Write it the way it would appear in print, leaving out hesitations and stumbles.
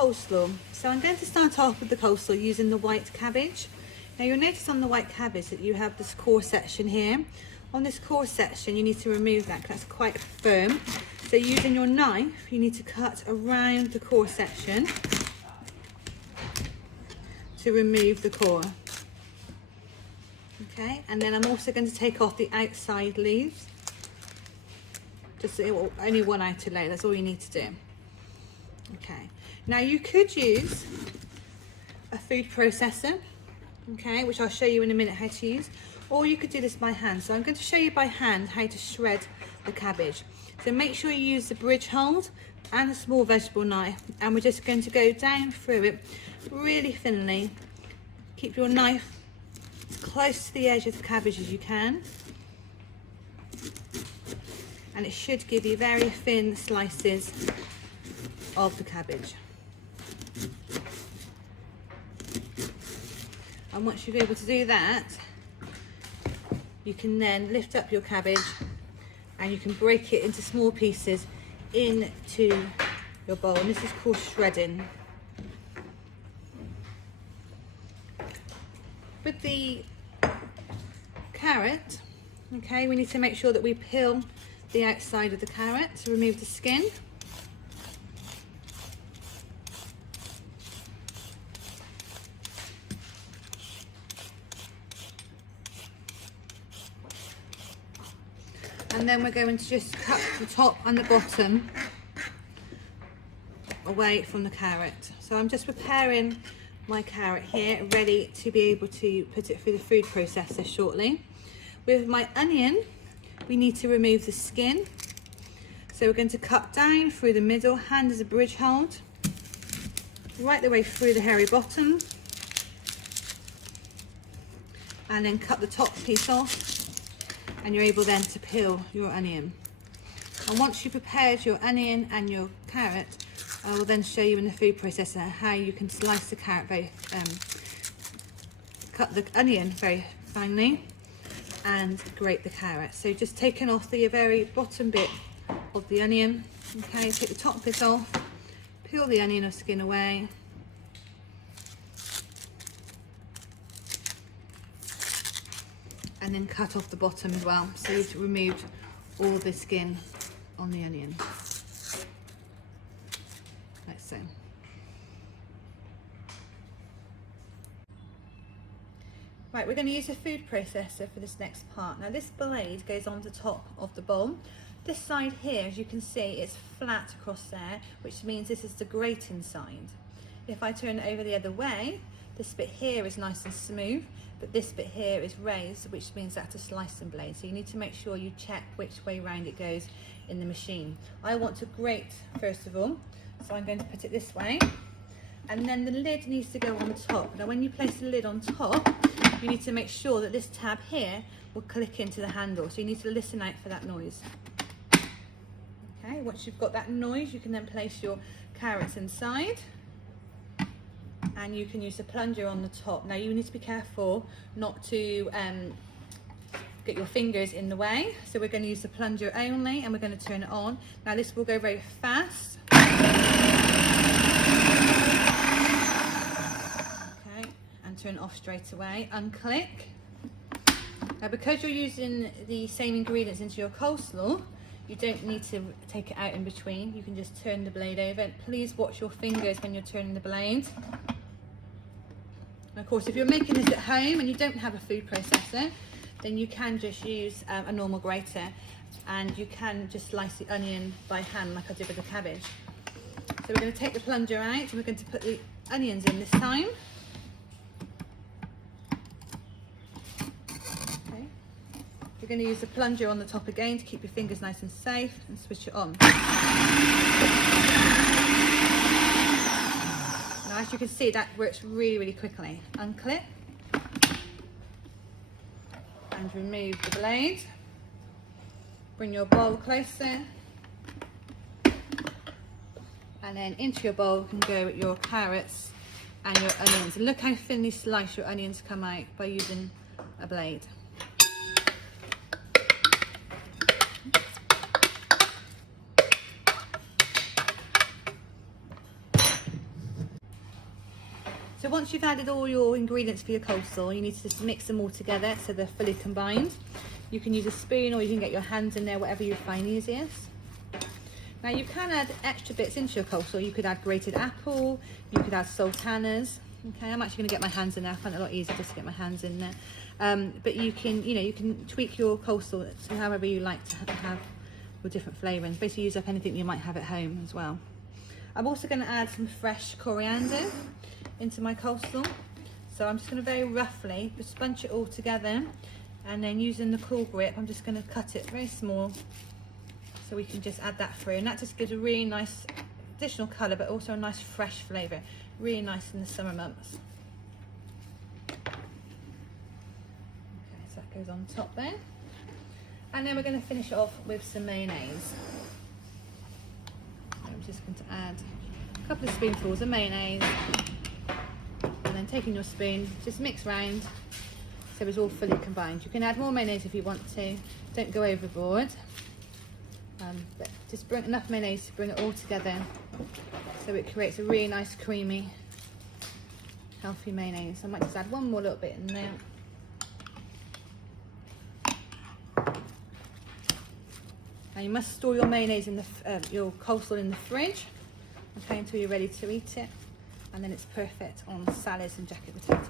coleslaw. So I'm going to start off with the coleslaw using the white cabbage. Now you'll notice on the white cabbage that you have this core section here. On this core section you need to remove that because that's quite firm. So using your knife you need to cut around the core section to remove the core. Okay, and then I'm also going to take off the outside leaves. Just only one outer layer, that's all you need to do. Okay, now you could use a food processor, okay, which I'll show you in a minute how to use, or you could do this by hand. So I'm going to show you by hand how to shred the cabbage. So make sure you use the bridge hold and a small vegetable knife, and we're just going to go down through it really thinly. Keep your knife as close to the edge of the cabbage as you can, and it should give you very thin slices of the cabbage. And once you're able to do that, you can then lift up your cabbage and you can break it into small pieces into your bowl, and this is called shredding. With the carrot, okay, we need to make sure that we peel the outside of the carrot to remove the skin. And then we're going to just cut the top and the bottom away from the carrot. So I'm just preparing my carrot here, ready to be able to put it through the food processor shortly. With my onion, we need to remove the skin. So we're going to cut down through the middle, hand as a bridge hold, right the way through the hairy bottom, and then cut the top piece off, and you're able then to peel your onion. And once you've prepared your onion and your carrot, I will then show you in the food processor how you can slice the carrot cut the onion very finely and grate the carrot. So just taking off the very bottom bit of the onion, okay, take the top bit off, peel the onion or skin away, and then cut off the bottom as well, so you've removed all the skin on the onion, like so. Right, we're going to use a food processor for this next part. Now this blade goes on the top of the bowl. This side here, as you can see, it's flat across there, which means this is the grating side. If I turn it over the other way, this bit here is nice and smooth, but this bit here is raised, which means that's a slicing blade. So you need to make sure you check which way round it goes in the machine. I want to grate first of all, so I'm going to put it this way, and then the lid needs to go on the top. Now when you place the lid on top, you need to make sure that this tab here will click into the handle, so you need to listen out for that noise. Okay, once you've got that noise, you can then place your carrots inside, and you can use the plunger on the top. Now you need to be careful not to get your fingers in the way, so we're going to use the plunger only, and we're going to turn it on. Now this will go very fast. Okay, and turn it off straight away. Unclick. Now because you're using the same ingredients into your coleslaw, you don't need to take it out in between. You can just turn the blade over. Please watch your fingers when you're turning the blade. And of course, if you're making this at home and you don't have a food processor, then you can just use a normal grater, and you can just slice the onion by hand like I did with the cabbage. So we're going to take the plunger out, and we're going to put the onions in this time. Okay. We're going to use the plunger on the top again to keep your fingers nice and safe, and switch it on. Now as you can see, that works really, really quickly. Unclip and remove the blade. Bring your bowl closer, and then into your bowl can go your carrots and your onions. And look how thinly sliced your onions come out by using a blade. So once you've added all your ingredients for your coleslaw, you need to just mix them all together so they're fully combined. You can use a spoon or you can get your hands in there, whatever you find easiest. Now you can add extra bits into your coleslaw. You could add grated apple, you could add sultanas. Okay, I'm actually going to get my hands in there. I find it a lot easier just to get my hands in there. But you can, you can tweak your coleslaw to however you like to have with different flavourings. Basically use up anything you might have at home as well. I'm also going to add some fresh coriander into my coleslaw. So I'm just going to very roughly just bunch it all together, and then using the cool grip, I'm just going to cut it very small so we can just add that through. And that just gives a really nice additional colour, but also a nice fresh flavour. Really nice in the summer months. Okay, so that goes on top there. And then we're going to finish off with some mayonnaise. I'm just going to add a couple of spoonfuls of mayonnaise, and then taking your spoon, just mix round so it's all fully combined. You can add more mayonnaise if you want to, don't go overboard, but just bring enough mayonnaise to bring it all together so it creates a really nice creamy healthy mayonnaise. I might just add one more little bit in there. Now you must store your mayonnaise in the your coleslaw in the fridge, okay, until you're ready to eat it, and then it's perfect on salads and jacket potatoes.